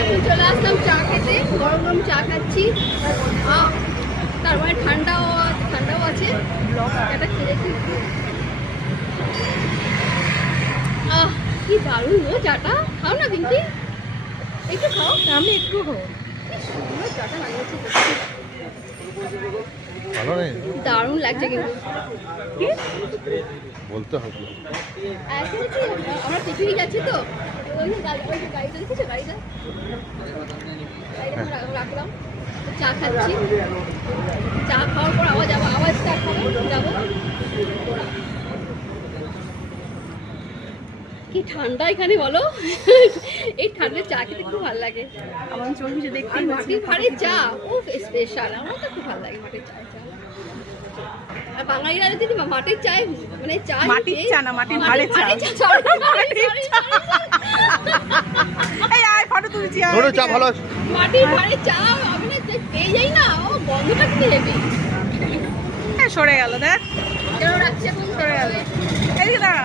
এখন চলে আসলাম চা খেতে, গরম গরম চা খাচ্ছি। তারপরে ঠান্ডাও আছে, এটা খেয়ে দেখি। কি দারুণ গো চাটা। খাও না পিঙ্কি, একটু খাও। আমি একটু খাও। কি সুন্দর চাটা বানিয়েছে, ভালো নেই, দারুণ লাগছে কিন্তু। কি বলতে হবে। আমরা পিছুই যাচ্ছি তো, ওই যে গাড়িটা দেখেছো, গাড়িটা রাখলাম, চা খাচ্ছি। চা খাওয়ার পর আবার যাবো, আবার চা খাবো, যাবো। কি ঠান্ডা এখানে বলো। এই ঠান্ডায় চা খেতে খুব ভালো লাগে। আমার চোখ বুঝে দেখতে মাটির ভাড়ের চা ও স্পেশাল, আমার তো খুব ভালো লাগে মাটির চা। আর বাঙালিরা যদি মাটির চায়, মানে চা মাটির চা না, মাটির ভাড়ের চা। এই আয় ফটো তুলছি। ছোট চা ভালো। মাটির ভাড়ের চা আমি না পেয়ে যাই না, ও গন্ধটা কিন্তু হেভি। সরে গেল দেখ, কেন রাখছে এখন, সরে গেল। এই দাঁড়া।